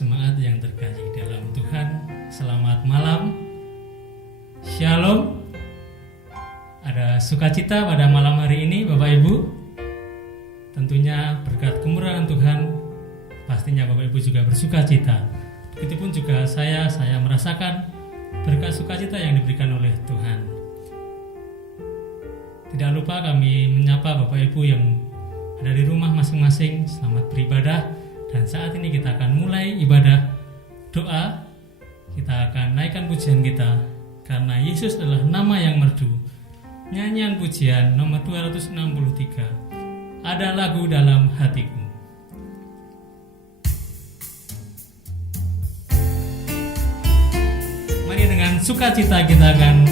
Jemaat yang terkasih dalam Tuhan, selamat malam. Shalom. Ada sukacita pada malam hari ini Bapak Ibu. Tentunya berkat kemurahan Tuhan, pastinya Bapak Ibu juga bersukacita. Begitupun juga saya merasakan berkat sukacita yang diberikan oleh Tuhan. Tidak lupa kami menyapa Bapak Ibu yang ada di rumah masing-masing, selamat beribadah. Dan saat ini kita akan mulai ibadah doa. Kita akan naikkan pujian kita karena Yesus adalah nama yang merdu. Nyanyian pujian nomor 263. Ada lagu dalam hatiku. Mari dengan sukacita kita akan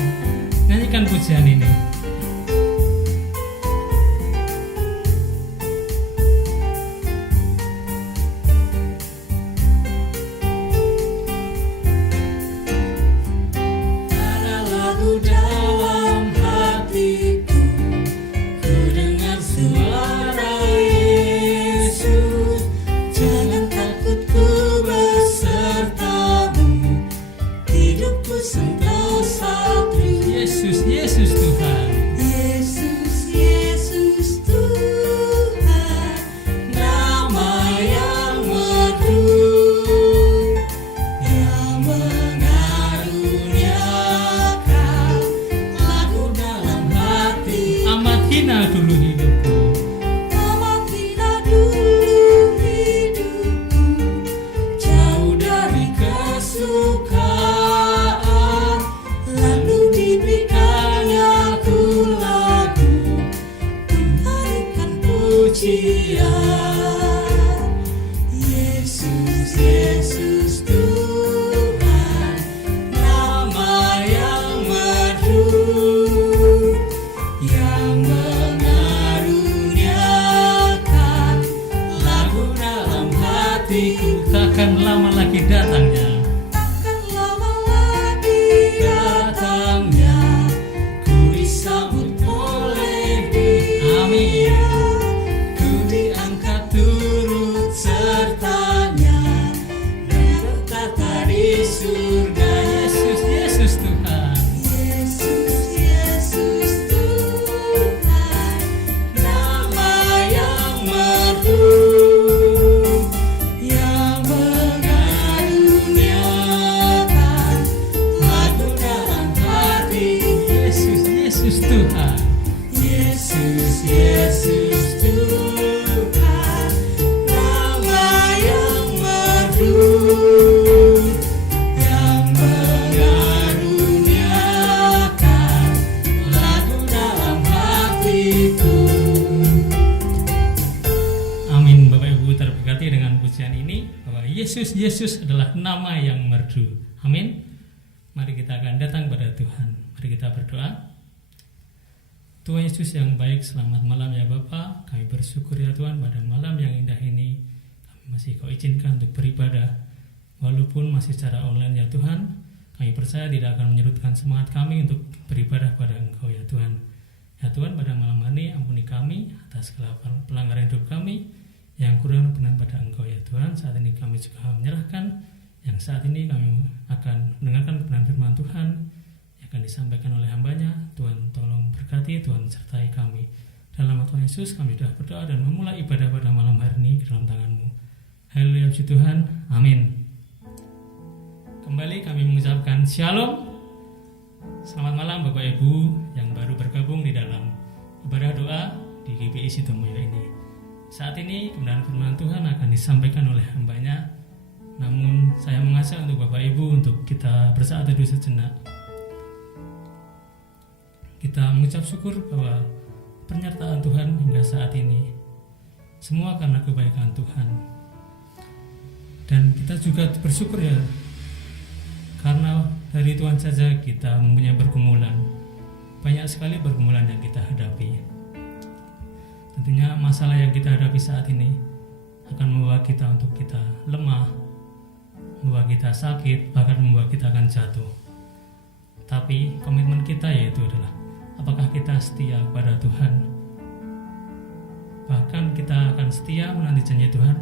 nyanyikan pujian ini. Yesus Tuhan. Yesus Tuhan, nama yang merdu, yang mengaruniakan lagu dalam hati. Amat hina dulu hidupku, amat hina dulu hidupku, jauh dari kesukaan, lalu diberikan Yesus Tuhan, nama yang merdu, yang mengaruniakan lagu dalam hatiku. Takkan lama lagi datangnya, takkan lama lagi datangnya, ku disambut oleh Dia. Amin. Surga. Yesus Tuhan. Yesus Tuhan, nama yang merdu, yang mengaruniakan lagu dalam hati. Yesus Tuhan. Yesus Tuhan, nama yang merdu, Yesus adalah nama yang merdu. Amin. Mari kita akan datang pada Tuhan. Mari kita berdoa. Tuhan Yesus yang baik, selamat malam ya Bapa. Kami bersyukur ya Tuhan pada malam yang indah ini kami masih Kau izinkan untuk beribadah walaupun masih secara online ya Tuhan. Kami percaya tidak akan menyurutkan semangat kami untuk beribadah pada Engkau ya Tuhan. Ya Tuhan, pada malam ini ampuni kami atas segala pelanggaran hidup kami yang kurang benar pada Engkau ya Tuhan. Saat ini kami juga menyerahkan yang saat ini kami akan mendengarkan kebenaran firman Tuhan yang akan disampaikan oleh hambanya. Tuhan tolong berkati, Tuhan sertai kami. Dalam nama Tuhan Yesus kami sudah berdoa dan memulai ibadah pada malam hari ini ke dalam tangan-Mu. Haleluya puji Tuhan, amin. Kembali kami mengucapkan shalom. Selamat malam Bapak Ibu yang baru bergabung di dalam ibadah doa di GBI Sidomulia ini. Saat ini kebenaran firman Tuhan akan disampaikan oleh hambanya. Namun saya mengajak untuk Bapak Ibu untuk kita bersaat teduh sejenak. Kita mengucap syukur bahwa penyertaan Tuhan hingga saat ini semua karena kebaikan Tuhan. Dan kita juga bersyukur ya, karena dari Tuhan saja kita mempunyai pergumulan. Banyak sekali pergumulan yang kita hadapi. Tentunya masalah yang kita hadapi saat ini akan membawa kita untuk kita lemah, membawa kita sakit, bahkan membawa kita akan jatuh. Tapi komitmen kita yaitu adalah apakah kita setia kepada Tuhan. Bahkan kita akan setia menanti janji Tuhan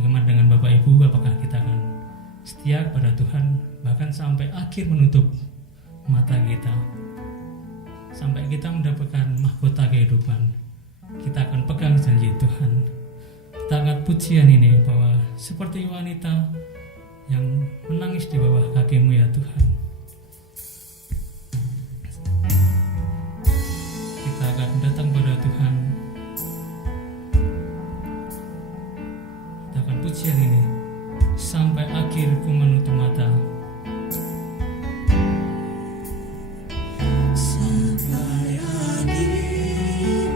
Bagaimana dengan Bapak Ibu, apakah kita akan setia kepada Tuhan bahkan sampai akhir menutup mata kita, sampai kita mendapatkan mahkota kehidupan? Kita akan pegang janji Tuhan. Kita angkat pujian ini bahwa seperti wanita yang menangis di bawah kaki-Mu ya Tuhan, kita akan datang pada Tuhan. Kita akan pujian ini sampai akhir ku menutup mata. Sampai akhir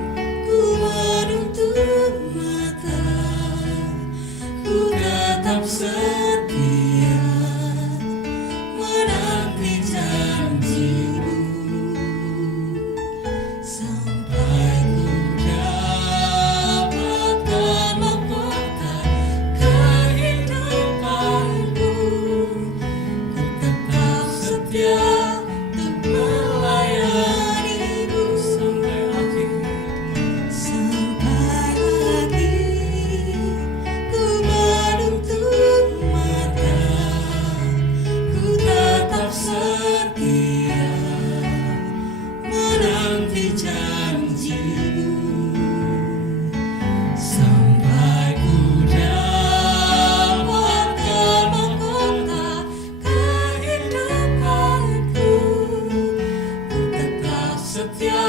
ku menutup mata, ku tetap setia menanti janji-Mu. Sampai ku dapatkan mahkota kehidupanku, ku tetap setia untuk melayani-Mu. Sampai akhir ku menutup mata. Sampai akhir ku menutup mata, ku tetap setia menanti janji-Mu. Sampai ku dapatkan mahkota kehidupanku, ku tetap setia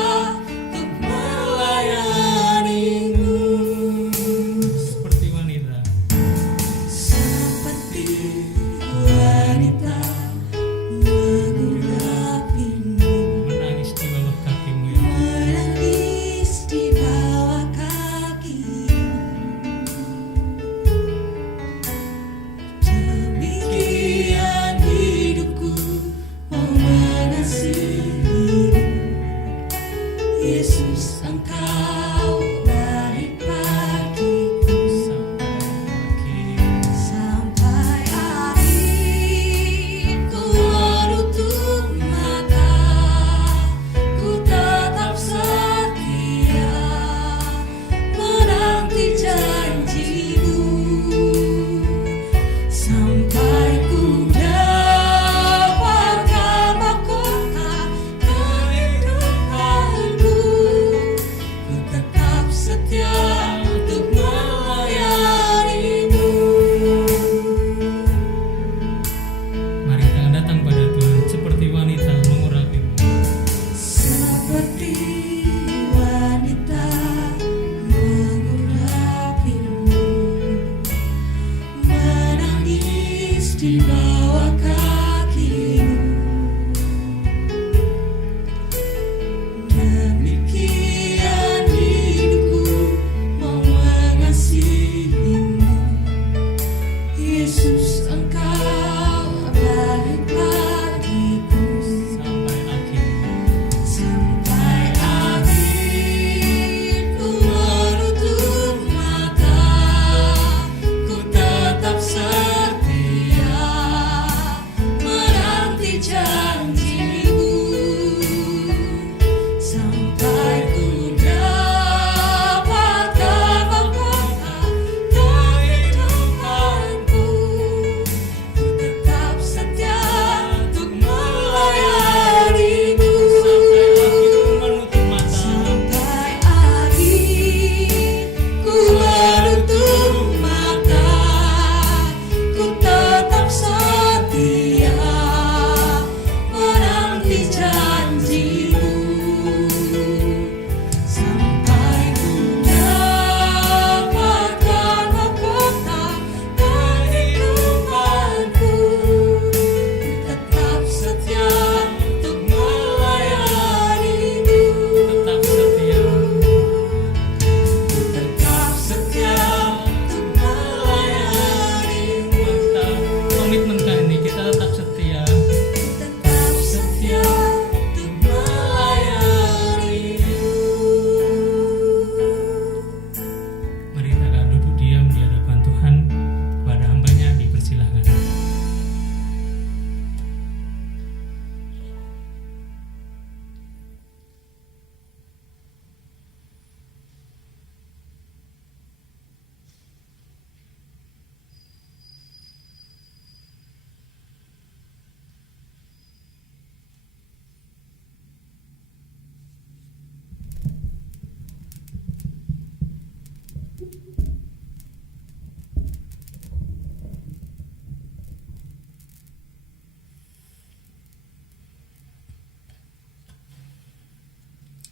untuk melayani-Mu. Seperti wanita, Seperti wanita mengurapi-Mu, menangis di bawah kaki-Mu ya Tuhan. menangis di bawah kaki-Mu. Demikian hidupku mau mengasihi-Mu, Yesus, Engkau baik bagiku. Sampai akhir Sampai akhir ku menutup mata, ku tetap setia menanti janji-Mu. Sampai ku dapatkan mahkota kehidupanku, ku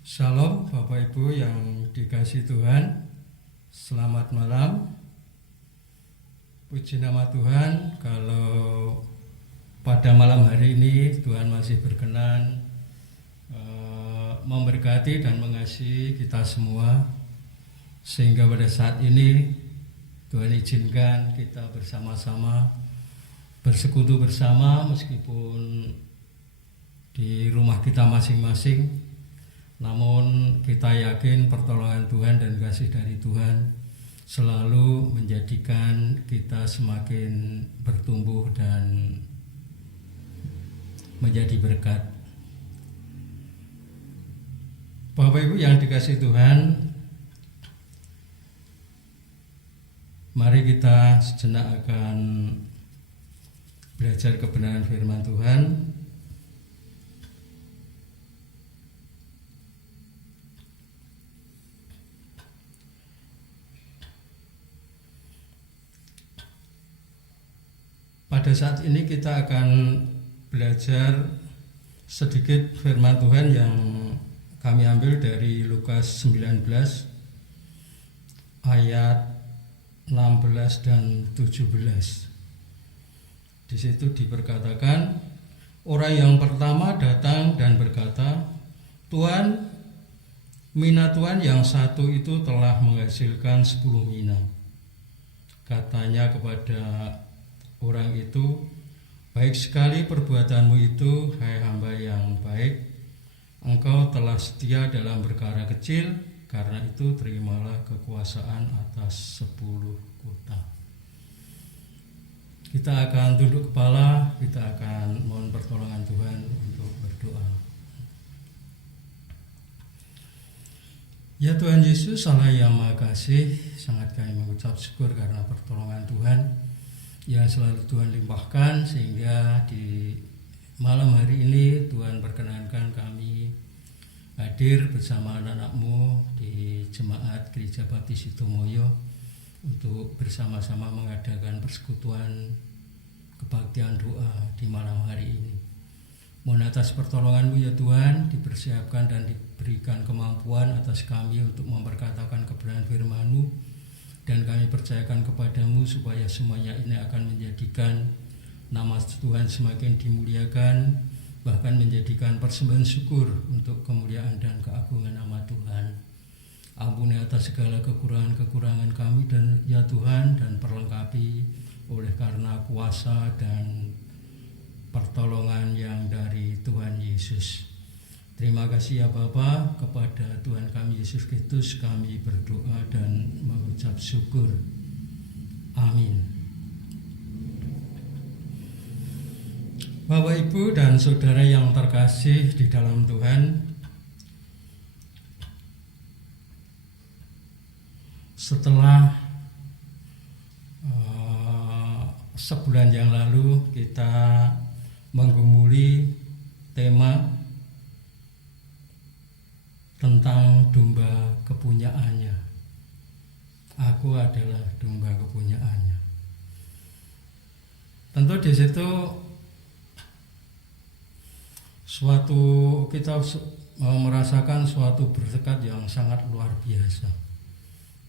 Shalom Bapak Ibu yang dikasihi Tuhan, selamat malam. Puji nama Tuhan, kalau pada malam hari ini Tuhan masih berkenan memberkati dan mengasihi kita semua, sehingga pada saat ini Tuhan izinkan kita bersama-sama bersekutu bersama meskipun di rumah kita masing-masing. Namun kita yakin pertolongan Tuhan dan kasih dari Tuhan selalu menjadikan kita semakin bertumbuh dan menjadi berkat. Bapak Ibu yang dikasihi Tuhan, mari kita sejenak akan belajar kebenaran firman Tuhan. Pada saat ini kita akan belajar sedikit firman Tuhan yang kami ambil dari Lukas 19 ayat 16 dan 17. Di situ diberkatakan, orang yang pertama datang dan berkata, "Tuhan, mina Tuhan yang satu itu telah menghasilkan 10 mina." Katanya kepada orang itu, "Baik sekali perbuatanmu itu, hai hamba yang baik. Engkau telah setia dalam perkara kecil, karena itu terimalah kekuasaan atas 10 kota." Kita akan tunduk kepala, kita akan mohon pertolongan Tuhan untuk berdoa. Ya Tuhan Yesus, Allah yang Maha Kasih, sangat kami mengucap syukur karena pertolongan Tuhan yang selalu Tuhan limpahkan, sehingga di malam hari ini Tuhan perkenankan kami hadir bersama anak-anak-Mu di Jemaat Gereja Baptis Sitomoyo untuk bersama-sama mengadakan persekutuan kebaktian doa di malam hari ini. Mohon atas pertolongan-Mu ya Tuhan, dipersiapkan dan diberikan kemampuan atas kami untuk memperkatakan kebenaran firman-Mu, dan kami percayakan kepadamu supaya semuanya ini akan menjadikan nama Tuhan semakin dimuliakan, bahkan menjadikan persembahan syukur untuk kemuliaan dan keagungan nama Tuhan. Ampuni atas segala kekurangan-kekurangan kami dan ya Tuhan, dan perlengkapi oleh karena kuasa dan pertolongan yang dari Tuhan Yesus. Terima kasih ya Bapa, kepada Tuhan kami Yesus Kristus kami berdoa dan mengucap syukur. Amin. Bapak Ibu dan Saudara yang terkasih di dalam Tuhan, setelah sebulan yang lalu kita menggumuli tema tentang domba kepunyaannya. Aku adalah domba kepunyaannya. Tentu di situ kita merasakan suatu berkat yang sangat luar biasa.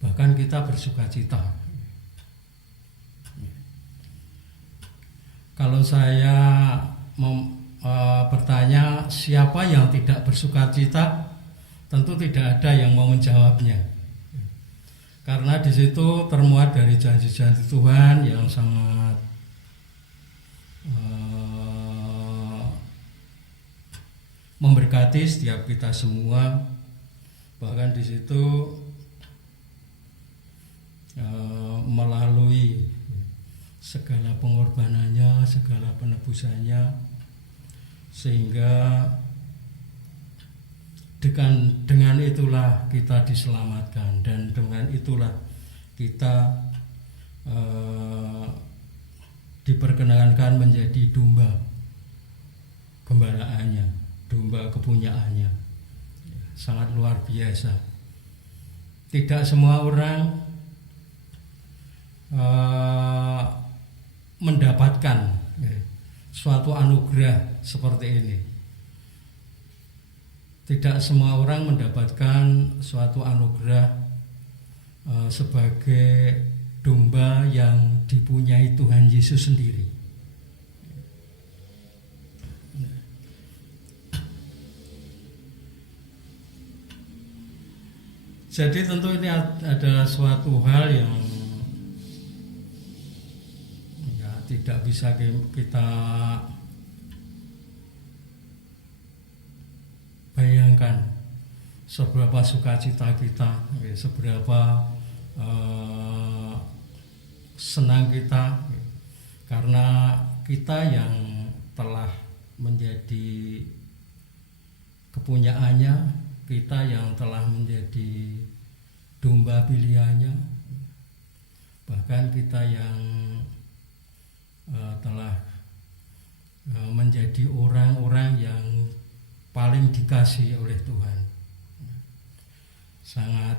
Bahkan kita bersukacita. Kalau saya bertanya siapa yang tidak bersukacita, tentu tidak ada yang mau menjawabnya, karena di situ termuat dari janji-janji Tuhan yang sangat memberkati setiap kita semua. Bahkan di situ melalui segala pengorbanannya, segala penebusannya, sehingga dengan itulah kita diselamatkan, dan dengan itulah kita diperkenankan menjadi domba gembalaannya, domba kepunyaannya. Sangat luar biasa. Tidak semua orang mendapatkan suatu anugerah seperti ini. tidak semua orang mendapatkan suatu anugerah sebagai domba yang dipunyai Tuhan Yesus sendiri. Jadi tentu ini adalah suatu hal yang ya, tidak bisa kita bayangkan seberapa sukacita kita, seberapa senang kita, karena kita yang telah menjadi kepunyaannya, kita yang telah menjadi domba pilihannya, bahkan kita yang telah menjadi orang-orang yang paling dikasihi oleh Tuhan. Sangat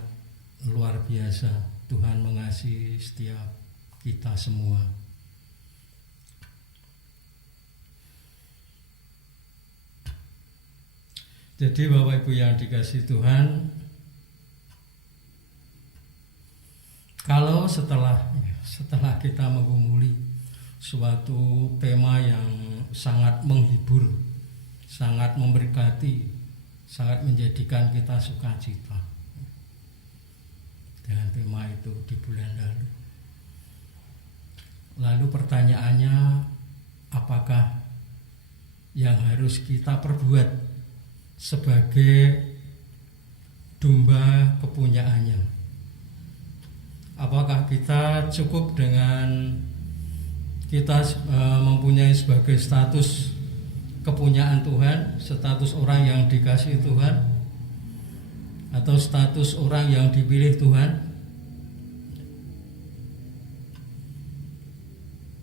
luar biasa Tuhan mengasihi setiap kita semua. Jadi Bapak Ibu yang dikasihi Tuhan, kalau setelah kita menggumuli suatu tema yang sangat menghibur, sangat memberkati, sangat menjadikan kita sukacita dengan tema itu di bulan lalu. Lalu pertanyaannya, apakah yang harus kita perbuat sebagai domba kepunyaannya? Apakah kita cukup dengan kita mempunyai sebagai status kepunyaan Tuhan, status orang yang dikasihi Tuhan, atau status orang yang dipilih Tuhan?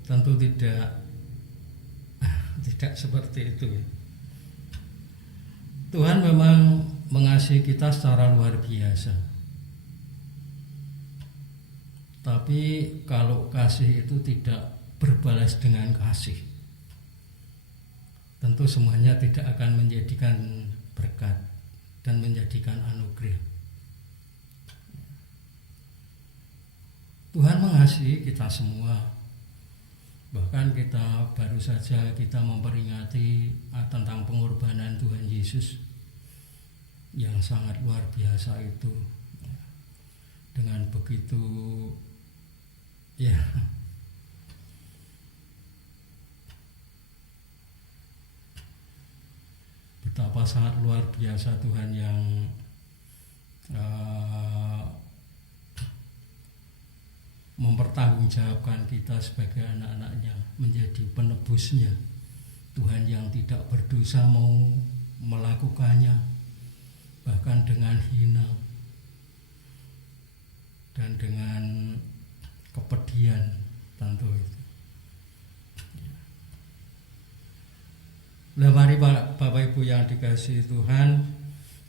Tentu tidak seperti itu. Tuhan memang mengasihi kita secara luar biasa. Tapi kalau kasih itu tidak berbalas dengan kasih, tentu semuanya tidak akan menjadikan berkat dan menjadikan anugerah. Tuhan mengasihi kita semua. Bahkan kita baru saja kita memperingati tentang pengorbanan Tuhan Yesus yang sangat luar biasa itu. Dengan begitu ya betapa sangat luar biasa Tuhan yang mempertanggungjawabkan kita sebagai anak-anaknya, menjadi penebusnya. Tuhan yang tidak berdosa mau melakukannya bahkan dengan hina dan dengan kepedihan tentu itu. Nah, mari Bapak Ibu yang dikasihi Tuhan,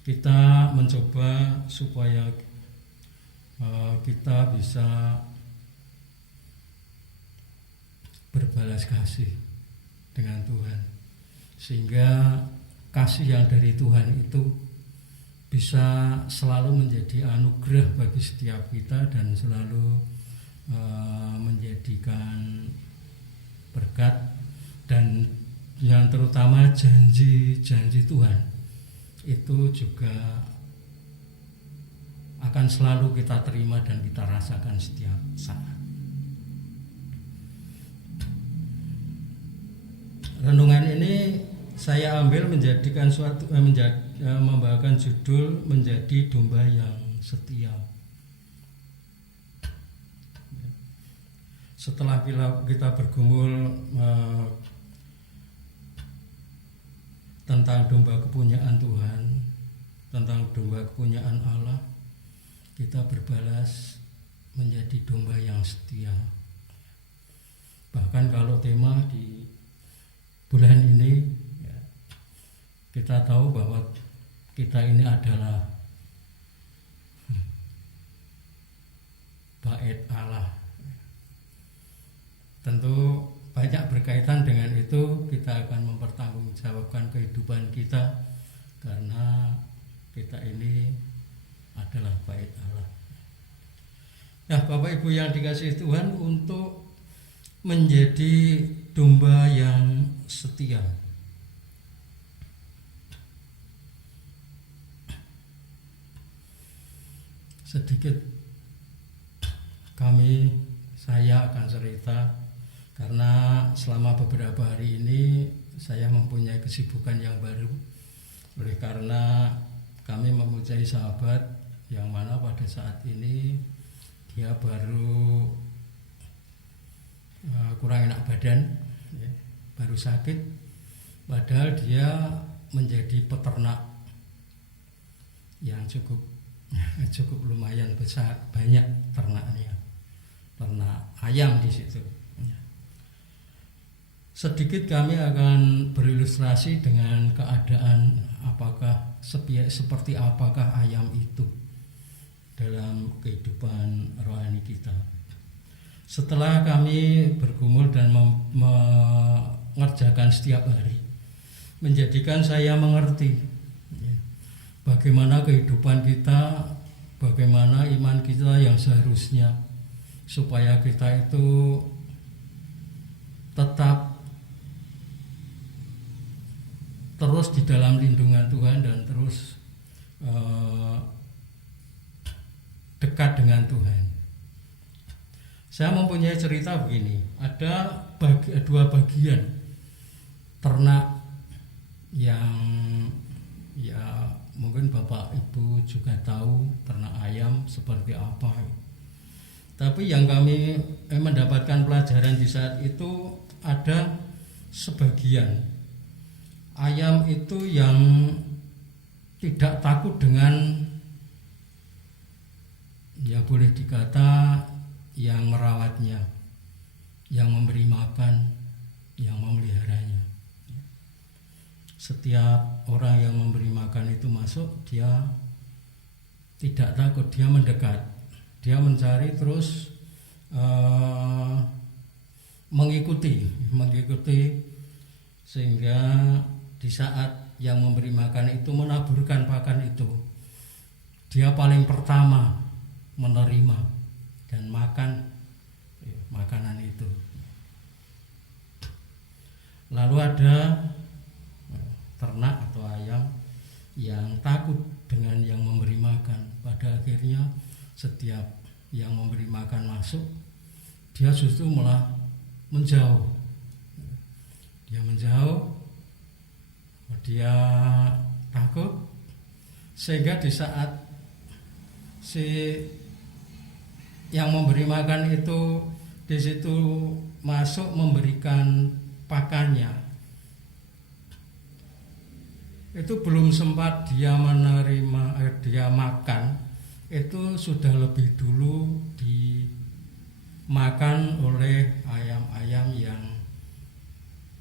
kita mencoba supaya kita bisa berbalas kasih dengan Tuhan, sehingga kasih yang dari Tuhan itu bisa selalu menjadi anugerah bagi setiap kita dan selalu menjadikan berkat, dan yang terutama janji-janji Tuhan itu juga akan selalu kita terima dan kita rasakan setiap saat. Renungan ini saya ambil menjadikan membawakan judul menjadi domba yang setia. Setelah kita bergumul tentang domba kepunyaan Tuhan, tentang domba kepunyaan Allah, kita berbalas menjadi domba yang setia. Bahkan kalau tema di bulan ini ya, kita tahu bahwa kita ini adalah bait Allah. Tentu banyak berkaitan dengan itu, kita akan mempertanggungjawabkan kehidupan kita karena kita ini adalah bait Allah. Nah, Bapak Ibu yang dikasihi Tuhan, untuk menjadi domba yang setia, sedikit saya akan cerita, karena selama beberapa hari ini saya mempunyai kesibukan yang baru, oleh karena kami mempunyai sahabat yang mana pada saat ini dia baru kurang enak badan, ya, baru sakit, padahal dia menjadi peternak yang cukup lumayan besar, banyak ternaknya, ternak ayam di situ. Sedikit kami akan berilustrasi dengan keadaan seperti apakah ayam itu dalam kehidupan rohani kita. Setelah kami bergumul dan mengerjakan setiap hari, menjadikan saya mengerti bagaimana kehidupan kita, bagaimana iman kita yang seharusnya, supaya kita itu tetap terus di dalam lindungan Tuhan dan terus dekat dengan Tuhan. Saya mempunyai cerita begini, ada dua bagian ternak yang mungkin Bapak Ibu juga tahu ternak ayam seperti apa. Tapi yang kami mendapatkan pelajaran di saat itu, ada sebagian ayam itu yang tidak takut dengan, ya boleh dikata, yang merawatnya, yang memberi makan, yang memeliharanya. Setiap orang yang memberi makan itu masuk, dia tidak takut, dia mendekat, dia mencari terus mengikuti, sehingga di saat yang memberi makan itu menaburkan pakan itu, dia paling pertama menerima dan makan makanan itu. Lalu ada ternak atau ayam yang takut dengan yang memberi makan. Pada akhirnya setiap yang memberi makan masuk, dia justru malah menjauh. Dia menjauh, dia takut, sehingga di saat si yang memberi makan itu di situ masuk memberikan pakannya, itu belum sempat dia menerima, dia makan, itu sudah lebih dulu dimakan oleh ayam-ayam yang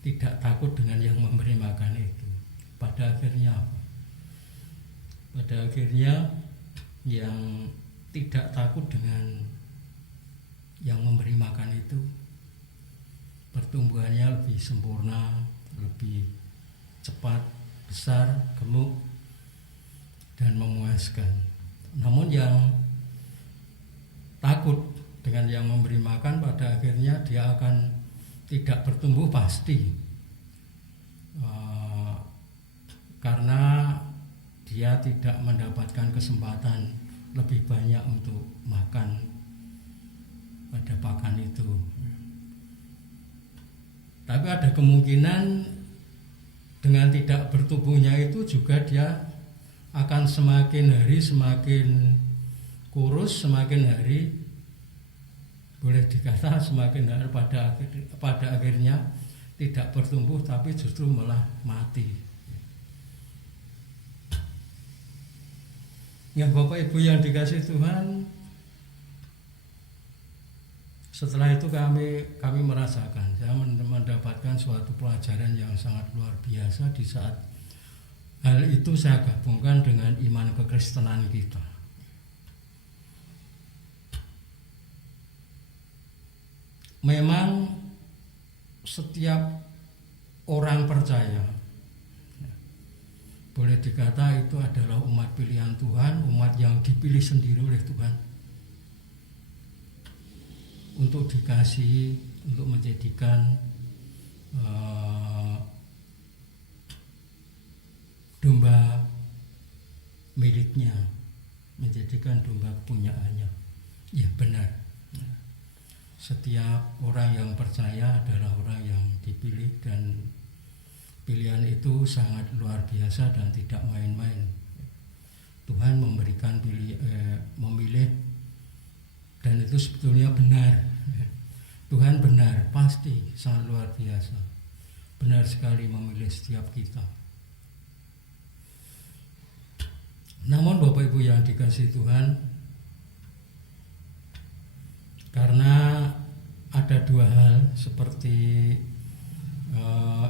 tidak takut dengan yang memberi makan itu. Pada akhirnya apa? Pada akhirnya yang tidak takut dengan yang memberi makan itu pertumbuhannya lebih sempurna, lebih cepat, besar, gemuk, dan memuaskan. Namun yang takut dengan yang memberi makan, pada akhirnya dia akan tidak bertumbuh pasti, karena dia tidak mendapatkan kesempatan lebih banyak untuk makan pada pakan itu. Tapi ada kemungkinan dengan tidak bertumbuhnya itu juga dia akan semakin hari semakin kurus, semakin hari boleh dikata semakin hari pada akhirnya tidak bertumbuh, tapi justru malah mati. Ya Bapak Ibu yang dikasihi Tuhan, setelah itu kami merasakan, saya mendapatkan suatu pelajaran yang sangat luar biasa di saat hal itu saya gabungkan dengan iman kekristenan kita. Memang setiap orang percaya boleh dikata itu adalah umat pilihan Tuhan, umat yang dipilih sendiri oleh Tuhan untuk dikasihi, untuk menjadikan domba miliknya, menjadikan domba kepunyaannya. Ya benar, setiap orang yang percaya adalah orang yang dipilih, dan pilihan itu sangat luar biasa dan tidak main-main. Tuhan memberikan memilih, dan itu sebetulnya benar. Tuhan benar, pasti sangat luar biasa, benar sekali memilih setiap kita. Namun Bapak Ibu yang dikasihi Tuhan, karena ada dua hal seperti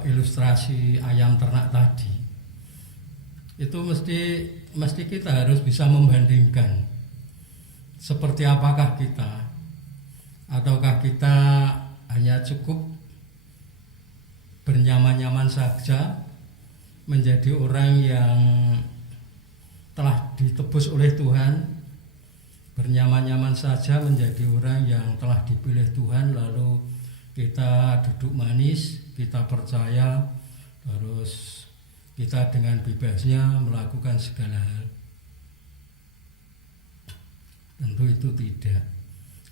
ilustrasi ayam ternak tadi, itu mesti kita harus bisa membandingkan seperti apakah kita, ataukah kita hanya cukup bernyaman-nyaman saja menjadi orang yang telah ditebus oleh Tuhan, bernyaman-nyaman saja menjadi orang yang telah dipilih Tuhan, lalu kita duduk manis, kita percaya, terus kita dengan bebasnya melakukan segala hal. Tentu itu tidak.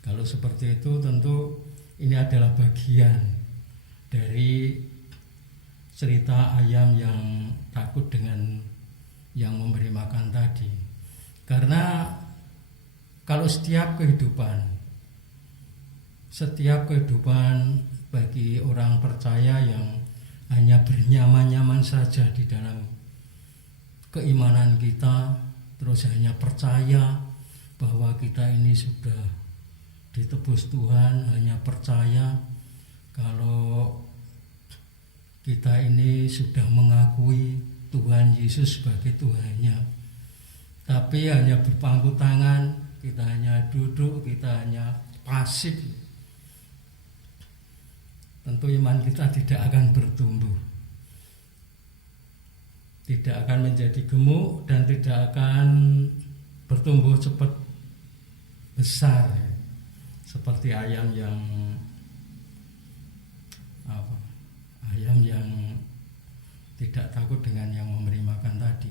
Kalau seperti itu tentu ini adalah bagian dari cerita ayam yang takut dengan yang memberi makan tadi. Karena kalau setiap kehidupan bagi orang percaya yang hanya bernyaman-nyaman saja di dalam keimanan kita, terus hanya percaya bahwa kita ini sudah ditebus Tuhan, hanya percaya kalau kita ini sudah mengakui Tuhan Yesus sebagai Tuhannya, tapi hanya berpangku tangan, kita hanya duduk, kita hanya pasif, tentu iman kita tidak akan bertumbuh, tidak akan menjadi gemuk, dan tidak akan bertumbuh cepat besar seperti ayam yang tidak takut dengan yang memberi makan tadi.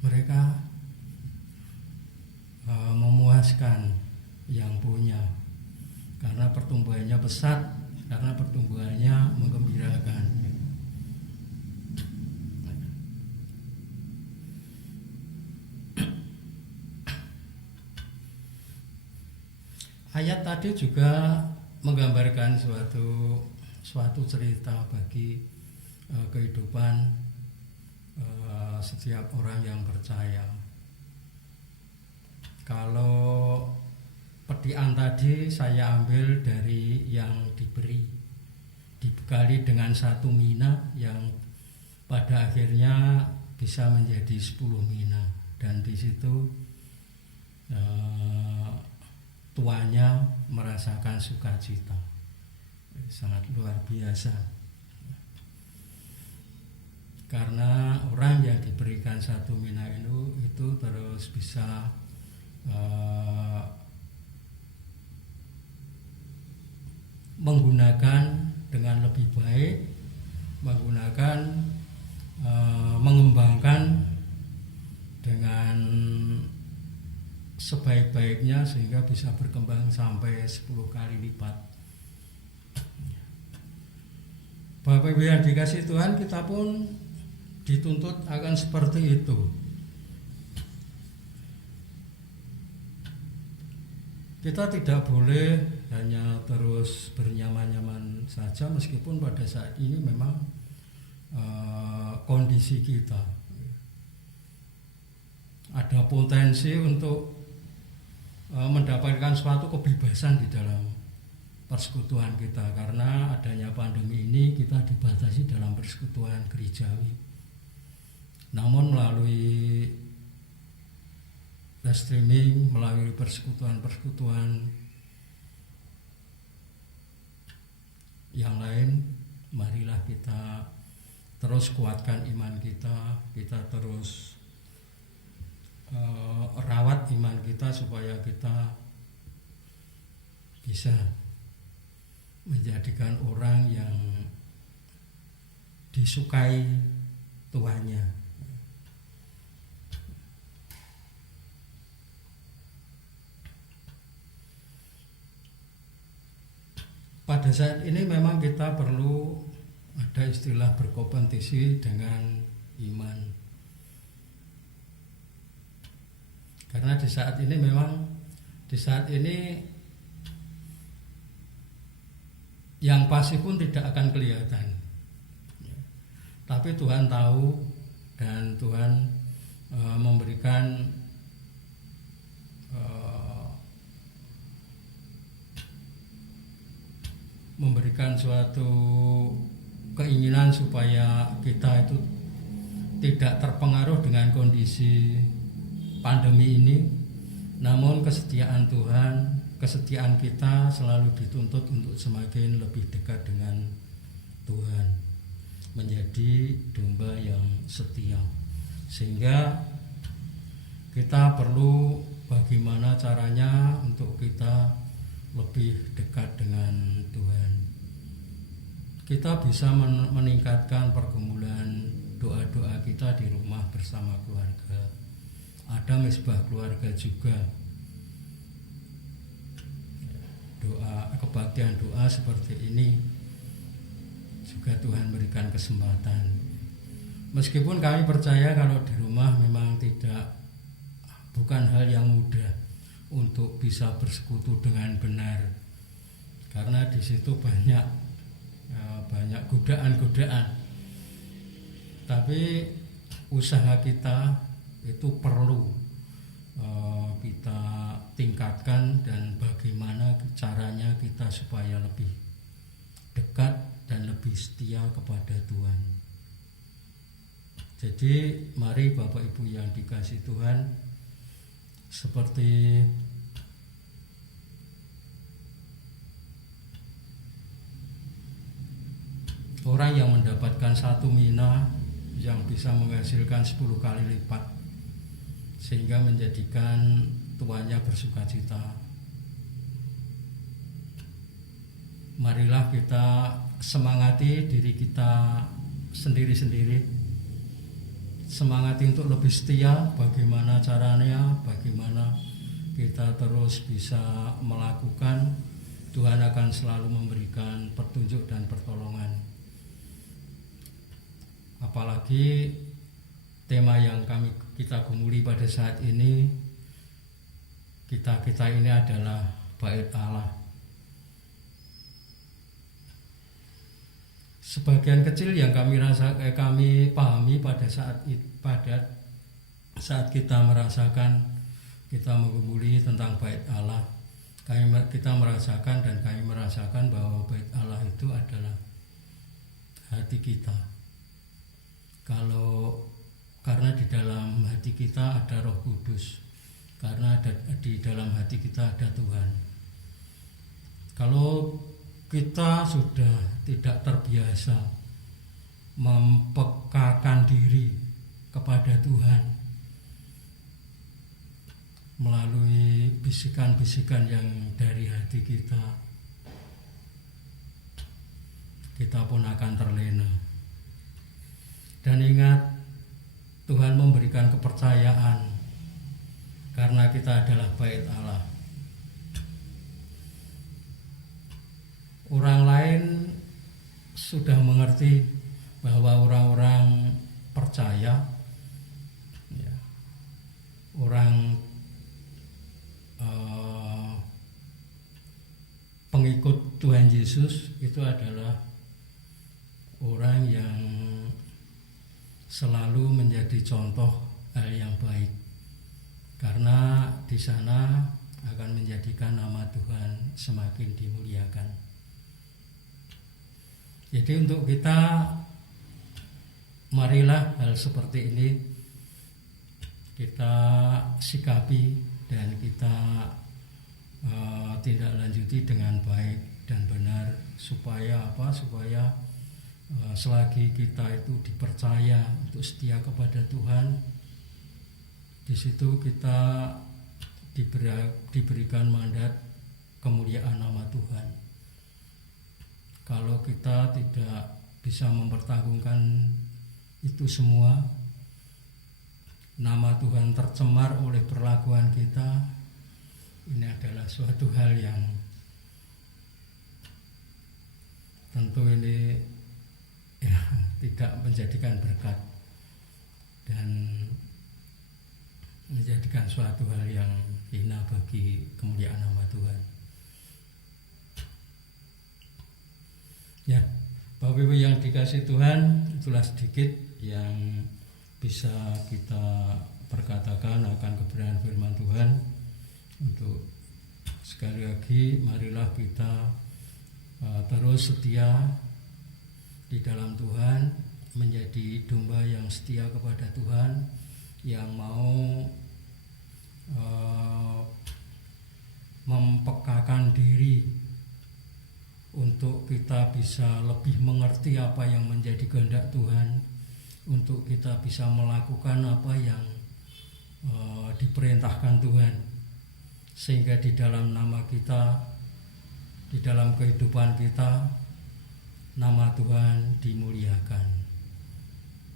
Mereka memuaskan yang punya karena pertumbuhannya besar, karena pertumbuhannya menggembirakan. Ayat tadi juga menggambarkan suatu cerita bagi kehidupan setiap orang yang percaya. Kalau petian tadi saya ambil dari yang dibekali dengan 1 mina yang pada akhirnya bisa menjadi 10 mina, dan di situ tuannya merasakan sukacita. Sangat luar biasa. Karena orang yang diberikan 1 mina itu terus bisa menggunakan dengan lebih baik, mengembangkan dengan sebaik-baiknya sehingga bisa berkembang sampai 10 kali lipat. Bapak Ibu yang dikasihi Tuhan, kita pun dituntut akan seperti itu. Kita tidak boleh hanya terus bernyaman-nyaman saja, meskipun pada saat ini memang kondisi kita ada potensi untuk mendapatkan suatu kebebasan di dalam persekutuan kita. Karena adanya pandemi ini kita dibatasi dalam persekutuan gerejawi. Namun melalui live streaming, melalui persekutuan-persekutuan yang lain, marilah kita terus kuatkan iman kita terus rawat iman kita supaya kita bisa menjadikan orang yang disukai Tuhannya. Pada saat ini memang kita perlu ada istilah berkompetisi dengan iman. Karena di saat ini yang pasti pun tidak akan kelihatan. Tapi Tuhan tahu dan Tuhan memberikan suatu keinginan supaya kita itu tidak terpengaruh dengan kondisi pandemi ini, namun kesetiaan Tuhan, kesetiaan kita selalu dituntut untuk semakin lebih dekat dengan Tuhan, menjadi domba yang setia. Sehingga kita perlu bagaimana caranya untuk kita lebih dekat dengan Tuhan. Kita bisa meningkatkan pergumulan doa-doa kita di rumah bersama keluarga. Ada mesbah keluarga juga. Kebaktian doa seperti ini juga Tuhan berikan kesempatan. Meskipun kami percaya kalau di rumah memang bukan hal yang mudah untuk bisa bersekutu dengan benar, karena di situ banyak godaan. Tapi usaha kita itu perlu kita tingkatkan, dan bagaimana caranya kita supaya lebih dekat dan lebih setia kepada Tuhan. Jadi mari Bapak Ibu yang dikasihi Tuhan, seperti orang yang mendapatkan 1 mina yang bisa menghasilkan 10 kali lipat, sehingga menjadikan tuannya bersukacita. Marilah kita semangati diri kita sendiri-sendiri, semangati untuk lebih setia. Bagaimana caranya, bagaimana kita terus bisa melakukan, Tuhan akan selalu memberikan petunjuk dan pertolongan. Apalagi tema yang kita gumuli pada saat ini, kita ini adalah bait Allah. Sebagian kecil yang kami pahami pada saat kita merasakan, kita menggumuli tentang bait Allah, kita merasakan bahwa bait Allah itu adalah hati kita. Karena di dalam hati kita ada Roh Kudus, karena di dalam hati kita ada Tuhan. Kalau kita sudah tidak terbiasa mempekakan diri kepada Tuhan melalui bisikan-bisikan yang dari hati kita pun akan terlena. Dan ingat, Tuhan memberikan kepercayaan karena kita adalah bait Allah. Orang lain sudah mengerti bahwa orang-orang percaya, orang pengikut Tuhan Yesus itu adalah orang yang selalu menjadi contoh hal yang baik, karena di sana akan menjadikan nama Tuhan semakin dimuliakan. Jadi untuk kita, marilah hal seperti ini kita sikapi dan kita tindak lanjuti dengan baik dan benar, supaya selagi kita itu dipercaya untuk setia kepada Tuhan, di situ kita diberikan mandat kemuliaan nama Tuhan. Kalau kita tidak bisa mempertanggungjawabkan itu semua, nama Tuhan tercemar oleh perlakuan kita, ini adalah suatu hal yang tentu ini ya tidak menjadikan berkat dan menjadikan suatu hal yang hina bagi kemuliaan nama Tuhan. Ya, Bapak Ibu yang dikasihi Tuhan, itulah sedikit yang bisa kita perkatakan akan kebenaran firman Tuhan. Untuk sekali lagi, marilah kita terus setia di dalam Tuhan, menjadi domba yang setia kepada Tuhan, yang mau mempekakan diri untuk kita bisa lebih mengerti apa yang menjadi kehendak Tuhan, untuk kita bisa melakukan apa yang diperintahkan Tuhan, sehingga di dalam nama kita, di dalam kehidupan kita, nama Tuhan dimuliakan.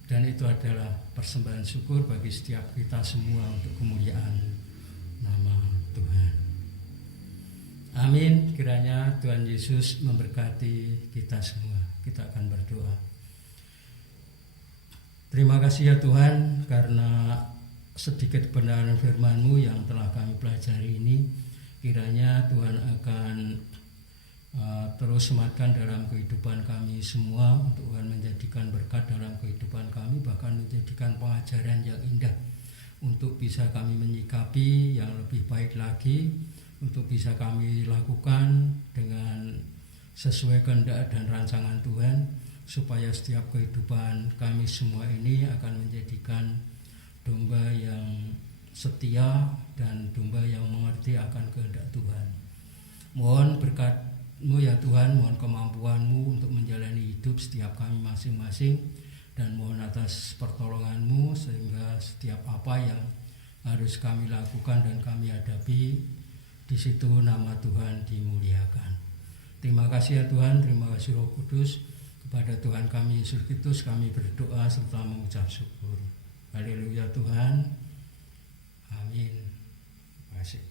Dan itu adalah persembahan syukur bagi setiap kita semua untuk kemuliaan nama Tuhan. Amin. Kiranya Tuhan Yesus memberkati kita semua. Kita akan berdoa. Terima kasih ya Tuhan, karena sedikit kebenaran firman-Mu yang telah kami pelajari ini, kiranya Tuhan akan terus sematkan dalam kehidupan kami semua, untuk Tuhan menjadikan berkat dalam kehidupan kami, bahkan menjadikan pengajaran yang indah untuk bisa kami menyikapi yang lebih baik lagi, untuk bisa kami lakukan dengan sesuai kehendak dan rancangan Tuhan, supaya setiap kehidupan kami semua ini akan menjadikan domba yang setia dan domba yang mengerti akan kehendak Tuhan. Mohon berkat-Mu ya Tuhan, mohon kemampuan-Mu untuk menjalani hidup setiap kami masing-masing, dan mohon atas pertolongan-Mu sehingga setiap apa yang harus kami lakukan dan kami hadapi, di situ nama Tuhan dimuliakan. Terima kasih ya Tuhan, terima kasih Roh Kudus. Kepada Tuhan kami Yesus Kristus kami berdoa serta mengucap syukur. Haleluya Tuhan. Amin. Terima kasih.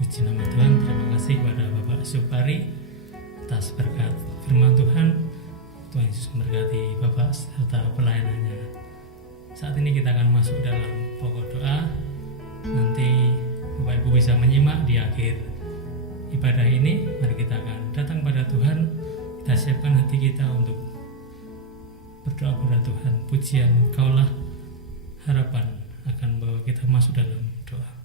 Puji nama Tuhan. Terima kasih kepada Bapak Supari atas berkat firman Tuhan. Tuhan Yesus memberkati Bapak serta pelayanannya. Saat ini kita akan masuk dalam pokok doa. Nanti Bapak Ibu bisa menyimak di akhir ibadah ini. Mari kita akan datang pada Tuhan. Kita siapkan hati kita untuk berdoa kepada Tuhan. Pujian Kaulah harapan akan membawa kita masuk dalam doa.